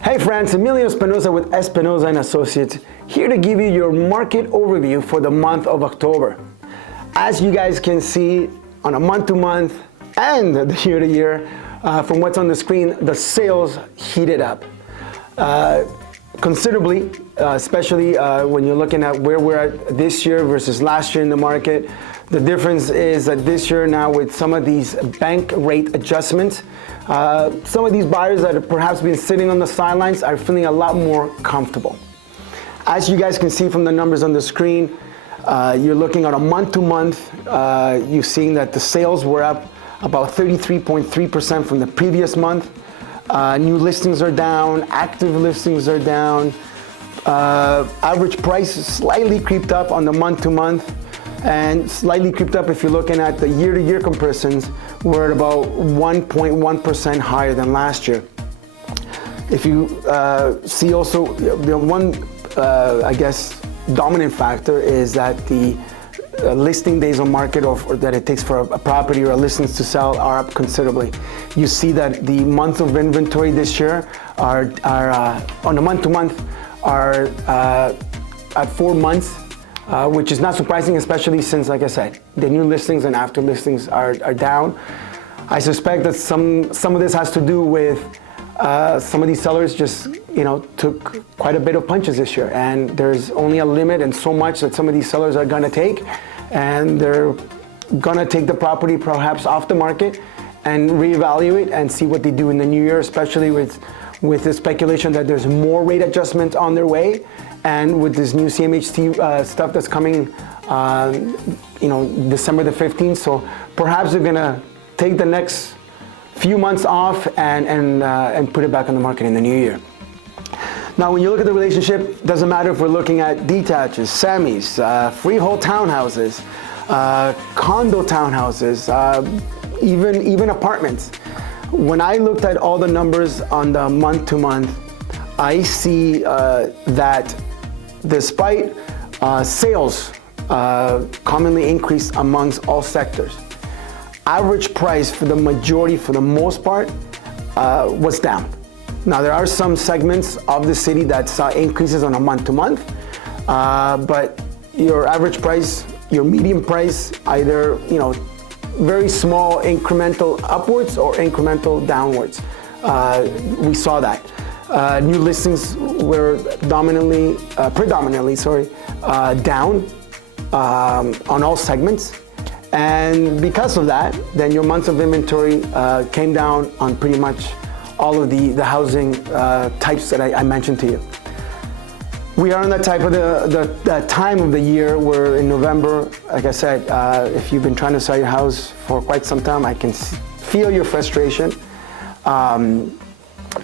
Hey friends, Emilio Espinosa with Espinosa and Associates, here to give you your market overview for the month of October. As you guys can see on a month-to-month and the year-to-year, from what's on the screen, the sales heated up considerably, especially when you're looking at where we're at this year versus last year in the market. The difference is that this year now, with some of these bank rate adjustments, some of these buyers that have perhaps been sitting on the sidelines are feeling a lot more comfortable. As you guys can see from the numbers on the screen, you're looking at a month-to-month, you're seeing that the sales were up about 33.3% from the previous month. New listings are down, active listings are down. Average price slightly creeped up on the month-to-month, and slightly creeped up if you're looking at the year-to-year comparisons. We're at about 1.1% higher than last year. If you see also, the one, I guess, dominant factor is that the listing days on market or that it takes for a property or a listings to sell are up considerably. You see that the month of inventory this year are on a month-to-month are at 4 months, which is not surprising, especially since, like I said, the new listings and after listings are down. I suspect that some of this has to do with some of these sellers just, took quite a bit of punches this year, and there's only a limit and so much that some of these sellers are gonna take, and they're gonna take the property perhaps off the market and reevaluate and see what they do in the new year, especially with the speculation that there's more rate adjustments on their way, and with this new CMHC stuff that's coming, December the 15th. So perhaps they're gonna take the next few months off and put it back on the market in the new year. Now, when you look at the relationship, doesn't matter if we're looking at detaches, semis, freehold townhouses, condo townhouses, even apartments. When I looked at all the numbers on the month-to-month, I see that despite sales commonly increased amongst all sectors, average price for the majority, for the most part, was down. Now, there are some segments of the city that saw increases on a month-to-month, but your average price, your median price, either, very small incremental upwards or incremental downwards. We saw that. New listings were predominantly down on all segments. And because of that, then your months of inventory came down on pretty much all of the housing types that I mentioned to you. We are in that type of the time of the year where in November, like I said, if you've been trying to sell your house for quite some time, I can feel your frustration. And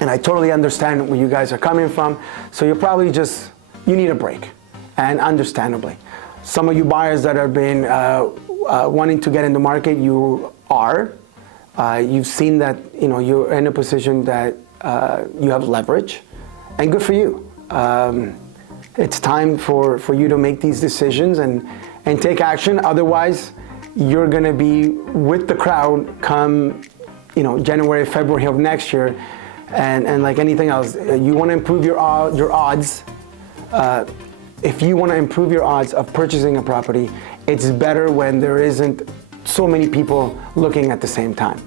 I totally understand where you guys are coming from. So you're probably you need a break, and understandably. Some of you buyers that have been wanting to get in the market, you've seen that, you're in a position that you have leverage, and good for you. It's time for you to make these decisions and take action. Otherwise, you're gonna be with the crowd come, January, February of next year. And like anything else, you wanna improve your odds. If you wanna improve your odds of purchasing a property, it's better when there isn't so many people looking at the same time.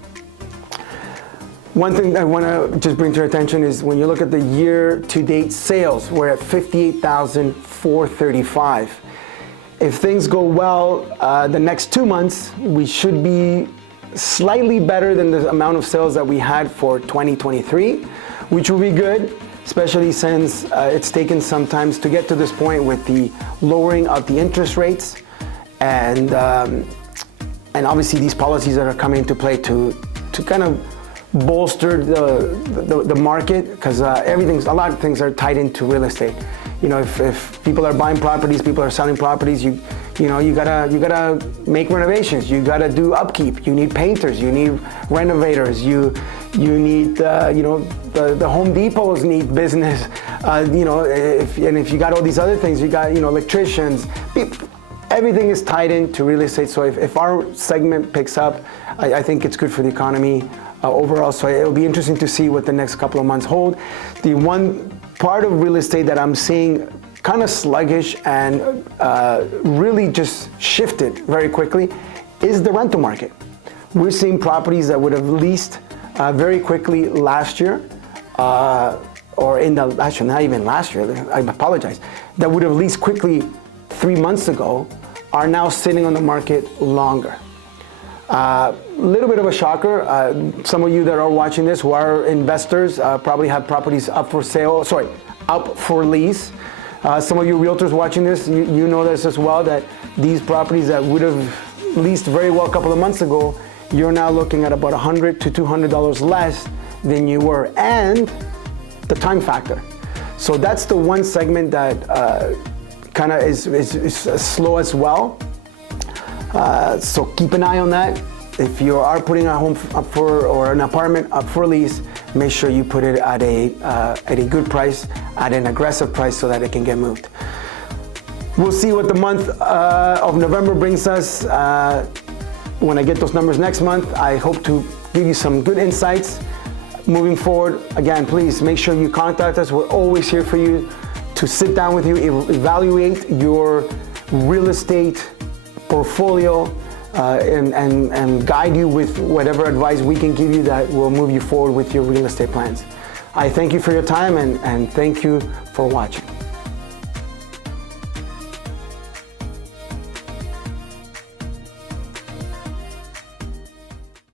One thing I want to just bring to your attention is when you look at the year-to-date sales, we're at 58,435. If things go well, the next 2 months, we should be slightly better than the amount of sales that we had for 2023, which will be good, especially since it's taken some time to get to this point with the lowering of the interest rates and obviously these policies that are coming into play to kind of bolster the market, because a lot of things are tied into real estate. If people are buying properties, people are selling properties, you gotta make renovations, you gotta do upkeep, you need painters, you need renovators, you need the Home Depots need business, if you got all these other things, you got electricians. Everything is tied into real estate. So if our segment picks up, I think it's good for the economy. overall. So it'll be interesting to see what the next couple of months hold. The one part of real estate that I'm seeing kind of sluggish and really just shifted very quickly is the rental market. We're seeing properties that would have leased very quickly last year, or in the last year, not even last year, I apologize, that would have leased quickly 3 months ago are now sitting on the market longer. Little bit of a shocker. Some of you that are watching this who are investors probably have properties up for sale, up for lease. Some of you realtors watching this, you know this as well, that these properties that would have leased very well a couple of months ago, you're now looking at about $100 to $200 less than you were, and the time factor. So that's the one segment that kind of is slow as well. So keep an eye on that. If you are putting a home up for, or an apartment up for lease, make sure you put it at a good price, at an aggressive price, so that it can get moved. We'll see what the month of November brings us. When I get those numbers next month, I hope to give you some good insights moving forward. Again, please make sure you contact us. We're always here for you to sit down with you, evaluate your real estate portfolio, and guide you with whatever advice we can give you that will move you forward with your real estate plans. I thank you for your time, and thank you for watching.